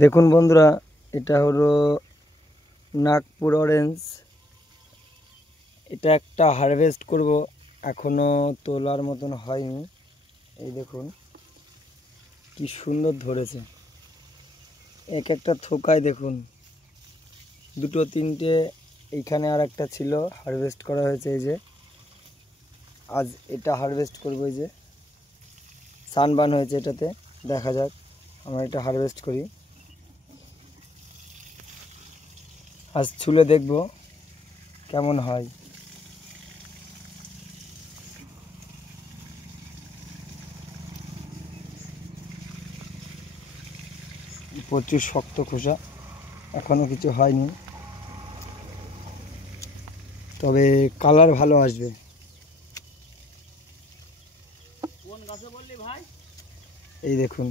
দেখুন বন্ধুরা, এটা হলো নাগপুর অরেঞ্জ। এটা একটা হারভেস্ট করব, এখনো তোলার মতন হয়নি। এই দেখুন কি সুন্দর ধরেছে, এক একটা থোকায় দেখুন দুটো তিনটে। এইখানে আর একটা ছিল, হারভেস্ট করা হয়েছে। এই যে আজ এটা হারভেস্ট করবো। এই যে সানবার্ন হয়েছে এটাতে, দেখা যাক আমরা এটা হারভেস্ট করি। আজ ছুলে দেখব কেমন হয়। প্রচুর শক্ত খোসা, এখনো কিছু হয়নি, তবে কালার ভালো আসবে। কোন গাছে বললি ভাই? এই দেখুন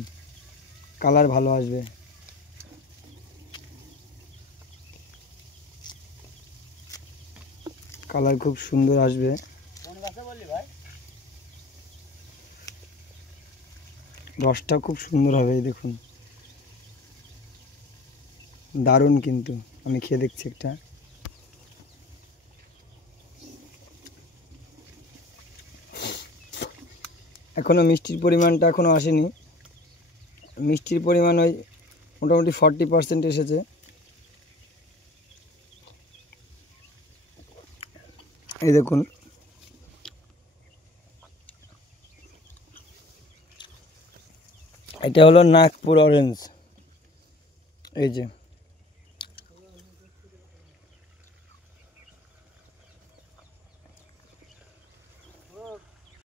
কালার ভালো আসবে। কালার খুব সুন্দর আসবে। কোন গাছে বললি ভাই? রসটা খুব সুন্দর হবে। এই দেখুন দারুণ, কিন্তু আমি খেয়ে দেখছি একটা। এখনো মিষ্টির পরিমাণটা এখনো আসেনি। মিষ্টির পরিমাণ ওই মোটামুটি 40% এসেছে। এই দেখুন এটা হলো নাগপুর অরেঞ্জ। এই যে